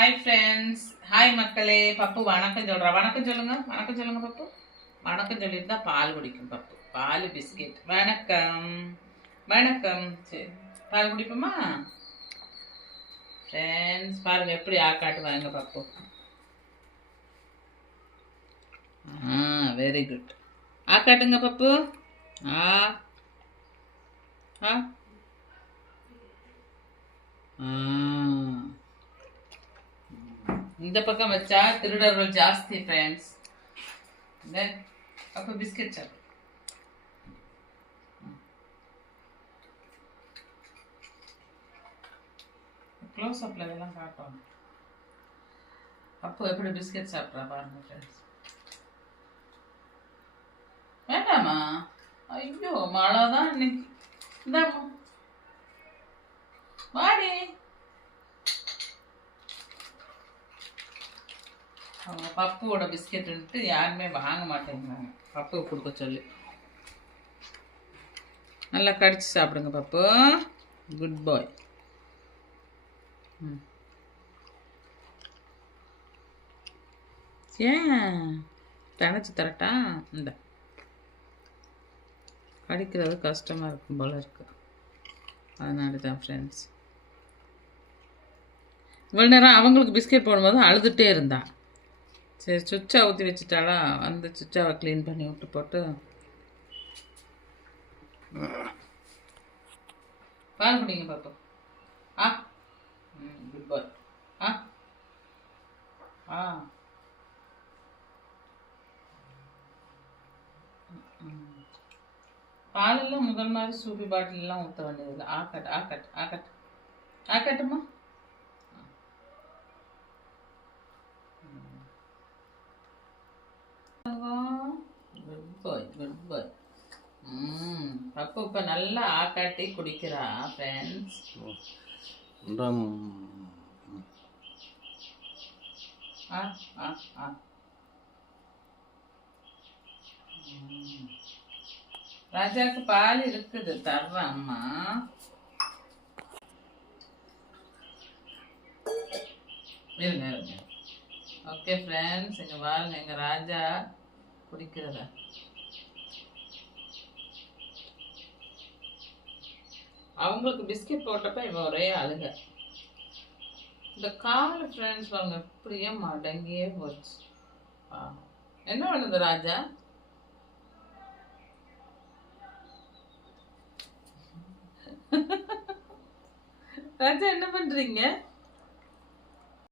Hi friends hi மக்களே பப்பு வணக்கம் சொல்கிறா வணக்கம் சொல்லுங்க வணக்கம் சொல்லுங்க பப்பு வணக்கம் சொல்லிட்டு தான் பால் குடிக்கும் பப்பு பால் பிஸ்கெட் வணக்கம் வணக்கம் சரி பால் குடிப்போமா ஃப்ரெண்ட்ஸ் பாருங்க எப்படி ஆக்காட்டுவாங்க பப்பு ஆ வெரி குட் ஆக்காட்டுங்க பப்பு ஆ ஆ ஆ. இந்த பக்கம் வச்சா திருடர்கள் ஜாஸ்தி ஃப்ரெண்ட்ஸ் அப்போ பிஸ்கெட் சாப்பிடு. க்ளோஸ் அப்பில் இதெல்லாம் காட்டும் அப்போ எப்படி பிஸ்கெட் சாப்பிட்றா பாருங்க ஃப்ரெண்ட்ஸ் வேண்டாமா ஐயோ மழை தான் இன்னைக்கு. இந்தாம்மா. வாடி. அவங்க பப்புவோட பிஸ்கெட்டுன்ட்டு யாருமே வாங்க மாட்டேங்கிறாங்க. பப்புவை கொடுக்க சொல்லி. நல்லா கடிச்சு சாப்பிடுங்க பப்பு. குட் பாய் ம். ஏன்? தனச்சு தரட்டா? இந்த. கடிக்கிறது கஷ்டமாக இருக்கும் போல இருக்கு. அதனால தான் ஃப்ரெண்ட்ஸ் இவ்வளோ நேரம் அவங்களுக்கு பிஸ்கெட் போடும்போது அழுதுகிட்டே இருந்தான் சரி சுவிட்சை ஊற்றி வச்சுட்டாளா? அந்த சுவிட்சாவை க்ளீன் பண்ணி விட்டு போட்டு. பால் குடிங்க பாப்பா ஆ? ம் குட் பாய் ஆ? ஆ. ம். பாலெல்லாம் முதல் மாதிரி சூப்பி பாட்டிலெலாம் ஊற்ற வேண்டியதில்லை. ஆக்கட் ஆக்கட் ஆக்கட் ஆக்கட்டுமா கட்டுமா பாய் குட் பாய் ம் பப்பு இப்போ நல்லா ஆக்காட்டி குடிக்கிறா ஃப்ரெண்ட்ஸ் ஆ ஆ ஆ. ம். ராஜாக்கு பால் இருக்குது தர்றேன் அம்மா. இருங்க இருங்க. ஓகே ஃப்ரெண்ட்ஸ் இங்கே பாருங்க எங்கள் ராஜா குடிக்கிறதா? அவங்களுக்கு பிஸ்கெட் போட்டப்ப இவன் ஒரே அழுக. இந்த கால் ஃப்ரெண்ட்ஸ் வாங்க இப்படியே மடங்கியே போச்சு. என்ன பண்ணுது ராஜா? ராஜா என்ன பண்றீங்க?